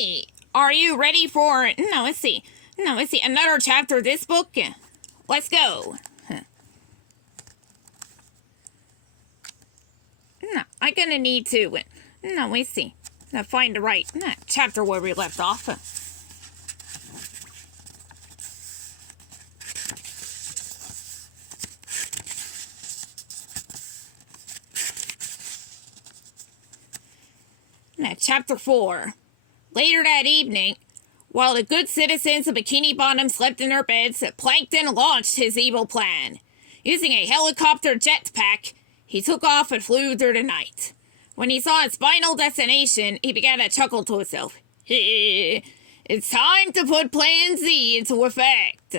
Hey, are you ready for, let's see, another chapter of this book? Let's go. No, I'm gonna need to, let's see, find the right chapter where we left off. Chapter 4. Later that evening, while the good citizens of Bikini Bottom slept in their beds, Plankton launched his evil plan. Using a helicopter jetpack, he took off and flew through the night. When he saw his final destination, he began to chuckle to himself. It's time to put Plan Z into effect.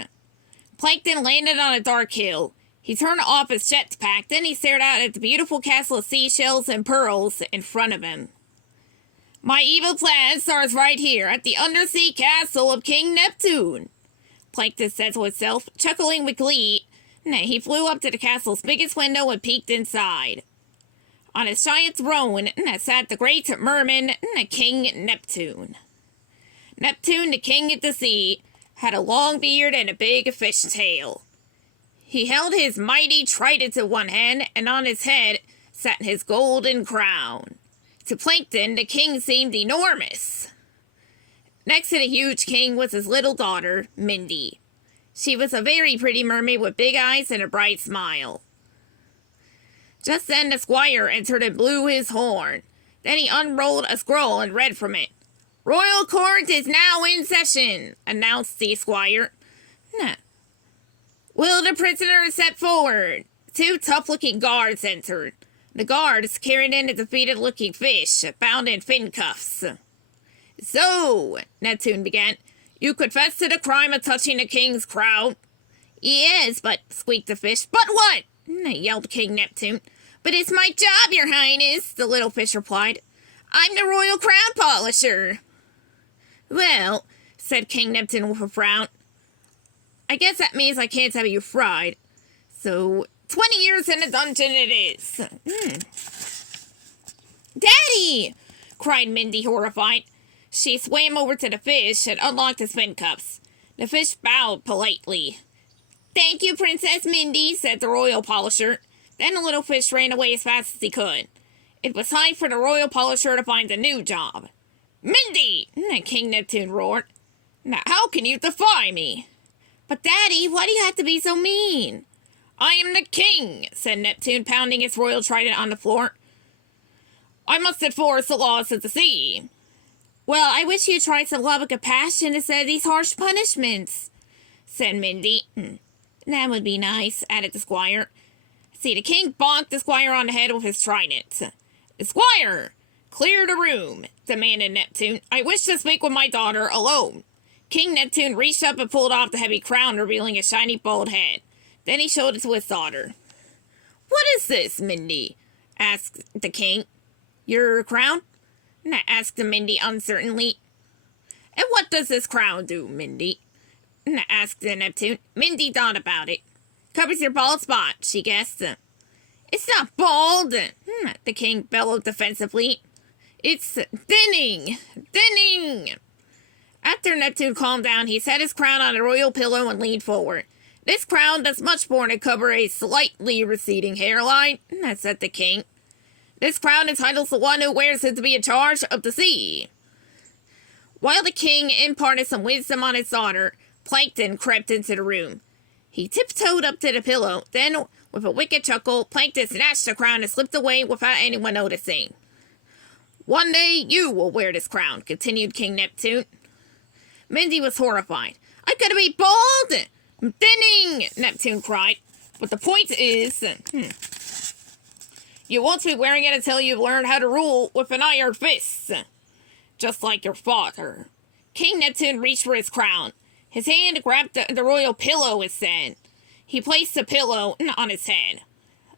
Plankton landed on a dark hill. He turned off his jetpack, then he stared out at the beautiful castle of seashells and pearls in front of him. My evil plan starts right here at the undersea castle of King Neptune, Plankton said to himself, chuckling with glee. He flew up to the castle's biggest window and peeked inside. On his giant throne sat the great merman, King Neptune. Neptune, the king of the sea, had a long beard and a big fish tail. He held his mighty trident in one hand, and on his head sat his golden crown. To Plankton, the king seemed enormous. Next to the huge king was his little daughter, Mindy. She was a very pretty mermaid with big eyes and a bright smile. Just then the squire entered and blew his horn. Then he unrolled a scroll and read from it. Royal court is now in session, announced the squire. Will the prisoners step forward? 2 tough-looking guards entered. The guards carried in a defeated-looking fish, bound in fin cuffs. So, Neptune began, you confess to the crime of touching the king's crown? Yes, but, squeaked the fish. But what? Yelled King Neptune. But it's my job, your highness, the little fish replied. I'm the royal crown polisher. Well, said King Neptune with a frown, I guess that means I can't have you fried. So, 20 years in a dungeon it is. Daddy! Cried Mindy, horrified. She swam over to the fish and unlocked his fin cups. The fish bowed politely. Thank you, Princess Mindy, said the royal polisher. Then the little fish ran away as fast as he could. It was time for the royal polisher to find a new job. Mindy! King Neptune roared. Now, how can you defy me? But, Daddy, why do you have to be so mean? I am the king, said Neptune, pounding his royal trident on the floor. I must enforce the laws of the sea. Well, I wish you'd try some love and compassion instead of these harsh punishments, said Mindy. That would be nice, added the squire. See, the king bonked the squire on the head with his trident. Squire, clear the room, demanded Neptune. I wish to speak with my daughter alone. King Neptune reached up and pulled off the heavy crown, revealing a shiny bald head. Then he showed it to his daughter. What is this, Mindy? Asked the king. Your crown? Asked Mindy uncertainly. And what does this crown do, Mindy? Asked Neptune. Mindy thought about it. Covers your bald spot, she guessed. It's not bald, the king bellowed defensively. It's thinning! Thinning! After Neptune calmed down, he set his crown on a royal pillow and leaned forward. This crown does much more than cover a slightly receding hairline, said the king. This crown entitles the one who wears it to be in charge of the sea. While the king imparted some wisdom on his daughter, Plankton crept into the room. He tiptoed up to the pillow, then, with a wicked chuckle, Plankton snatched the crown and slipped away without anyone noticing. One day you will wear this crown, continued King Neptune. Mindy was horrified. I'm gonna be bald! Thinning! Neptune cried. But the point is, you won't be wearing it until you've learned how to rule with an iron fist. Just like your father. King Neptune reached for his crown. His hand grabbed the royal pillow instead. He placed the pillow on his head.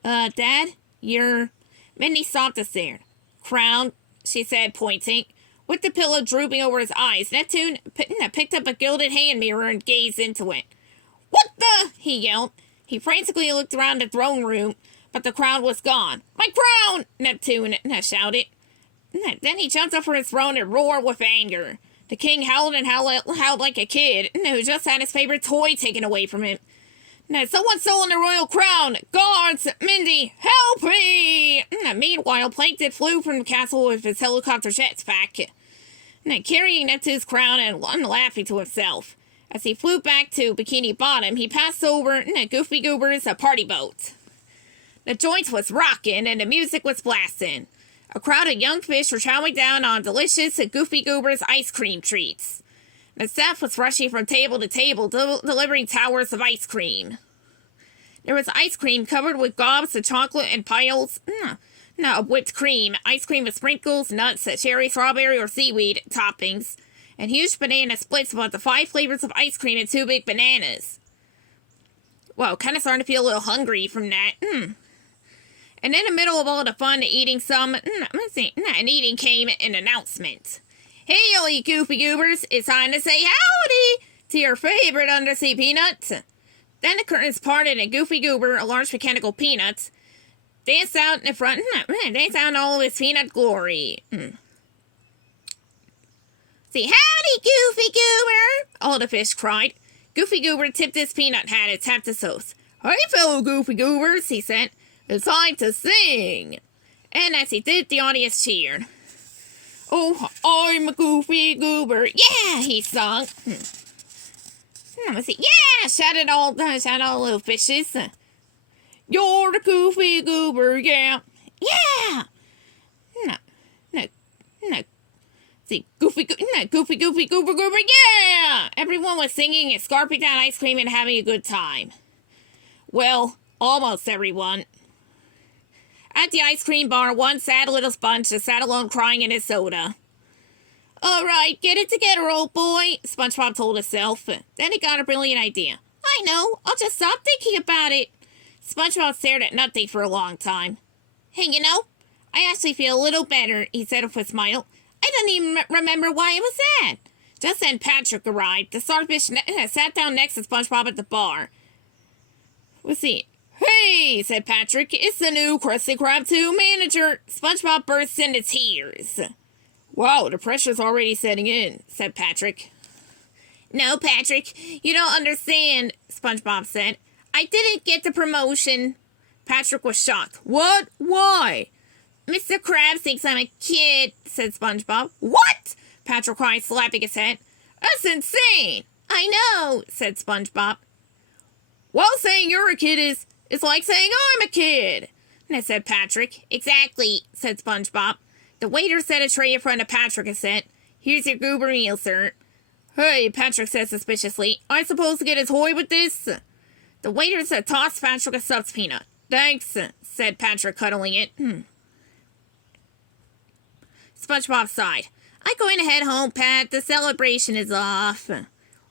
Dad, you're... Mindy stopped and stared. Crown, she said, pointing. With the pillow drooping over his eyes, Neptune picked up a gilded hand mirror and gazed into it. What the? He yelled. He frantically looked around the throne room, but the crown was gone. My crown! Neptune shouted. Then he jumped up from his throne and roared with anger. The king howled and howled like a kid who just had his favorite toy taken away from him. Now, someone's stolen the royal crown! Guards! Mindy, help me! Meanwhile, Plankton flew from the castle with his helicopter jetpack, carrying Neptune's crown and laughing to himself. As he flew back to Bikini Bottom, he passed over Goofy Goober's party boat. The joint was rocking and the music was blasting. A crowd of young fish were chowing down on delicious Goofy Goober's ice cream treats. The staff was rushing from table to table, delivering towers of ice cream. There was ice cream covered with gobs of chocolate and piles of whipped cream, ice cream with sprinkles, nuts, cherry, strawberry, or seaweed toppings, and huge banana splits with up to 5 flavors of ice cream and 2 big bananas. Well, kind of starting to feel a little hungry from that. And in the middle of all the fun eating and eating came an announcement. Hey, all you Goofy Goobers, it's time to say howdy to your favorite undersea peanuts. Then the curtains parted and Goofy Goober, a large mechanical peanut, danced out in the front, danced out in all of his peanut glory. Say, howdy, Goofy Goober, all the fish cried. Goofy Goober tipped his peanut hat and tapped his toes. Hey, fellow Goofy Goobers, he said. It's time to sing. And as he did, the audience cheered. Oh, I'm a Goofy Goober. Yeah, he sung. Let's see. Yeah, shouted all little fishes. You're the Goofy Goober, yeah. Yeah. No. See, Goofy Goober, yeah. Everyone was singing and scarfing down ice cream and having a good time. Well, almost everyone. At the ice cream bar, one sad little sponge just sat alone crying in his soda. All right, get it together, old boy, SpongeBob told himself. Then he got a brilliant idea. I know, I'll just stop thinking about it. SpongeBob stared at nothing for a long time. Hey, you know, I actually feel a little better, he said with a smile. I don't even remember why it was sad. Just then Patrick arrived. The starfish sat down next to SpongeBob at the bar. Let's see. Hey, said Patrick, it's the new Krusty Krab 2 manager. SpongeBob burst into tears. Wow, the pressure's already setting in, said Patrick. No, Patrick, you don't understand, SpongeBob said. I didn't get the promotion. Patrick was shocked. What? Why? Mr. Krabs thinks I'm a kid, said SpongeBob. What? Patrick cried, slapping his head. That's insane. I know, said SpongeBob. Well, saying you're a kid it's like saying I'm a kid, said Patrick. Exactly, said SpongeBob. The waiter set a tray in front of Patrick and said, Here's your goober meal, sir. Hey, Patrick said suspiciously. I'm supposed to get a toy with this? The waiter said, tossed Patrick a stuffed peanut. Thanks, said Patrick, cuddling it. SpongeBob sighed. I'm going to head home, Pat. The celebration is off.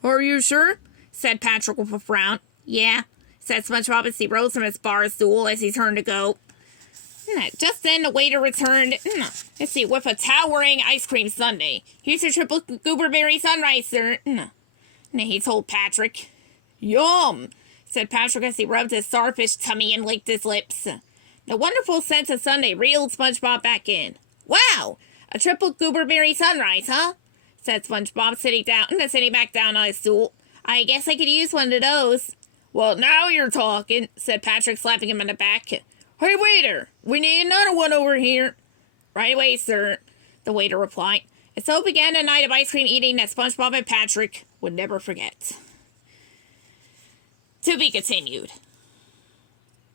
Are you sure? Said Patrick with a frown. Yeah, said SpongeBob as he rose from his bar stool as he turned to go. Just then the waiter returned, with a towering ice cream sundae. Here's your triple gooberberry sunrise, sir. He told Patrick. Yum, said Patrick as he rubbed his starfish tummy and licked his lips. The wonderful scent of sundae reeled SpongeBob back in. Wow, a triple gooberberry sunrise, huh? Said SpongeBob, sitting back down on his stool. I guess I could use one of those. Well, now you're talking, said Patrick, slapping him on the back. Hey, waiter, we need another one over here. Right away, sir, the waiter replied. And so began a night of ice cream eating that SpongeBob and Patrick would never forget. To be continued.